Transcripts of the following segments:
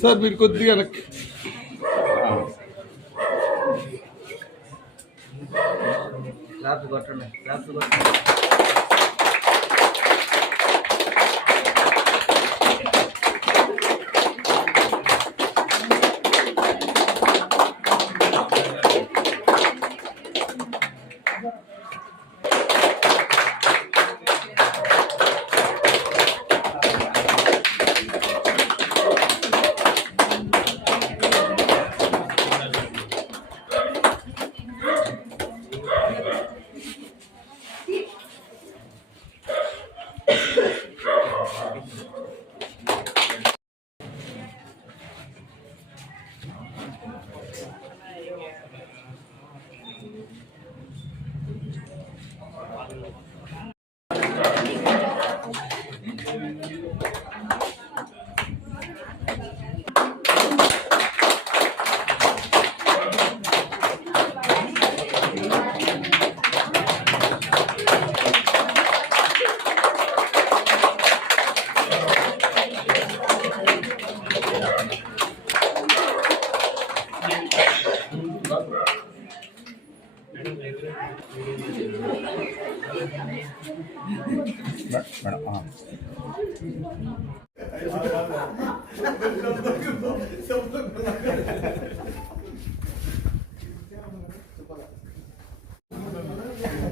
Sir మీరు కొద్దిగా వెనక్కి. క్లాప్ కొట్టండి క్లాప్ కొట్టండి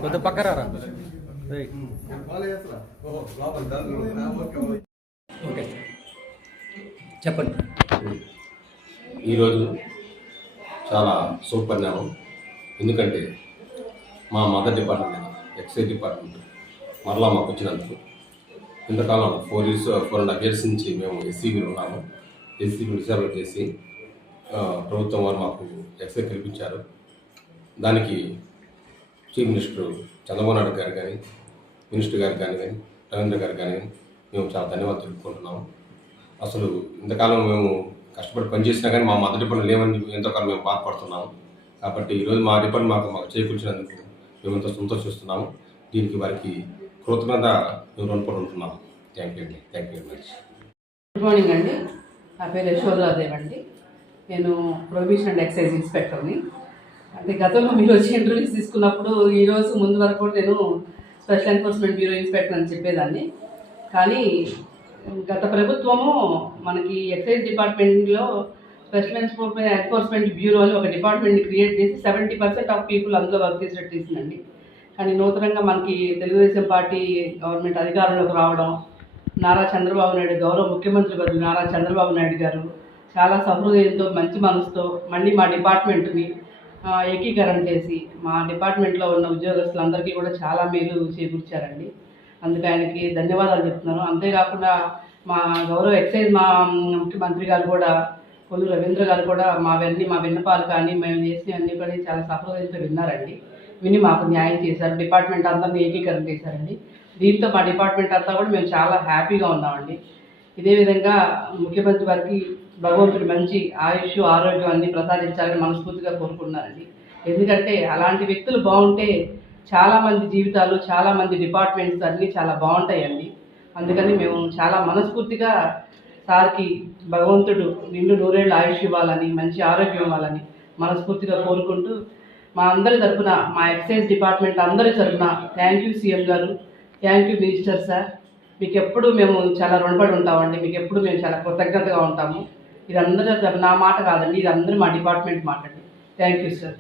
కొద్ది పక్కరా ఓకే చెప్పండి. ఈరోజు చాలా సుపరిణామం ఎందుకంటే మా మదర్ డిపార్ట్మెంట్ ఎక్సైజ్ డిపార్ట్మెంట్. మరలా మాకు వచ్చినందుకు. ఇంతకాలం four years four and half years నుంచి మేము ఎస్సీబీలో ఉన్నాము. ఎస్సీబీ విచారణ చేసి ప్రభుత్వం వారు మాకు ఎక్సైజ్ కల్పించారు. దానికి చీఫ్ మినిస్టర్ చంద్రబాబు నాయుడు గారు కానీ మినిస్టర్ గారు కానీ కానీ రవీంద్ర గారు కానీ మేము చాలా ధన్యవాదాలు తెలుపుకుంటున్నాము. అసలు ఇంతకాలం మేము కష్టపడి పనిచేసినా కానీ మా మదర్ పనులు లేవని ఎంతకాలం మేము బాధపడుతున్నాము. కాబట్టి ఈరోజు మా డిపార్ట్మెంట్ మాకు మాకు చేకూర్చినందుకు మేము సంతోషిస్తున్నాము. దీనికి వారికి కృతజ్ఞత మేము రుణపడి ఉంటున్నాము. థ్యాంక్ యూ అండి. Thank you very much good morning అండి. నా పేరు యశోదాదేవ్ అండి. నేను ప్రొహిబిషన్ అండ్ ఎక్సైజ్ ఇన్స్పెక్టర్ని అంటే గతంలో మీరు వచ్చి ఇంటర్వ్యూస్ తీసుకున్నప్పుడు ఈరోజు ముందు వరకు నేను స్పెషల్ ఎన్ఫోర్స్మెంట్ బ్యూరో ఇన్స్పెక్టర్ అని చెప్పేదాన్ని. కానీ గత ప్రభుత్వము మనకి ఎక్సైజ్ డిపార్ట్మెంట్లో స్పెషల్ ఎన్ఫోర్స్మెంట్ ఎన్ఫోర్స్మెంట్ బ్యూరో ఒక డిపార్ట్మెంట్ని క్రియేట్ చేసి సెవెంటీ పర్సెంట్ ఆఫ్ పీపుల్ అందులో వర్క్ చేసినట్టు తీసిందండి కానీ నూతనంగా మనకి తెలుగుదేశం పార్టీ గవర్నమెంట్ అధికారంలోకి రావడం నారా చంద్రబాబు నాయుడు గౌరవ ముఖ్యమంత్రి గారు నారా చంద్రబాబు నాయుడు గారు చాలా సహృదయంతో మంచి మనసుతో మళ్ళీ మా డిపార్ట్మెంట్ని ఏకీకరణ చేసి మా డిపార్ట్మెంట్లో ఉన్న ఉద్యోగస్తులందరికీ కూడా చాలా మేలు చేకూర్చారండి. అందుకు ఆయనకి ధన్యవాదాలు చెప్తున్నాను. అంతేకాకుండా మా గౌరవ ఎక్సైజ్ మా ముఖ్యమంత్రి గారు కూడా కొల్లు రవీంద్ర గారు కూడా మావన్నీ మా విన్నపాలు కానీ మేము చేసినవన్నీ కూడా చాలా సహృదయంతో విన్నారండి. విని మాకు న్యాయం చేశారు. డిపార్ట్మెంట్ అంతా ఏకీకరణ చేశారండి. దీంతో మా డిపార్ట్మెంట్ అంతా కూడా మేము చాలా హ్యాపీగా ఉన్నామండి. ఇదే విధంగా ముఖ్యమంత్రి వారికి భగవంతుడు మంచి ఆయుష్ ఆరోగ్యం అన్ని ప్రసాదించాలని మనస్ఫూర్తిగా కోరుకున్నారండి ఎందుకంటే అలాంటి వ్యక్తులు బాగుంటే చాలామంది జీవితాలు చాలామంది డిపార్ట్మెంట్స్ అన్నీ చాలా బాగుంటాయండి. అందుకని మేము చాలా మనస్ఫూర్తిగా సార్కి భగవంతుడు నిండు నూరేళ్ళు ఆయుష్ ఇవ్వాలని మంచి ఆరోగ్యం ఇవ్వాలని మనస్ఫూర్తిగా కోరుకుంటూ మా అందరి తరపున మా ఎక్సైజ్ డిపార్ట్మెంట్ అందరి తరఫున థ్యాంక్ యూ సీఎం గారు. థ్యాంక్ యూ మినిస్టర్ సార్ మీకు ఎప్పుడు మేము చాలా రుణపడి ఉంటామండి. మీకు ఎప్పుడు మేము చాలా కృతజ్ఞతగా ఉంటాము. ఇది అందరూ నా మాట కాదండి ఇది అందరూ మా డిపార్ట్మెంట్ మాట అండి థ్యాంక్ యూ సార్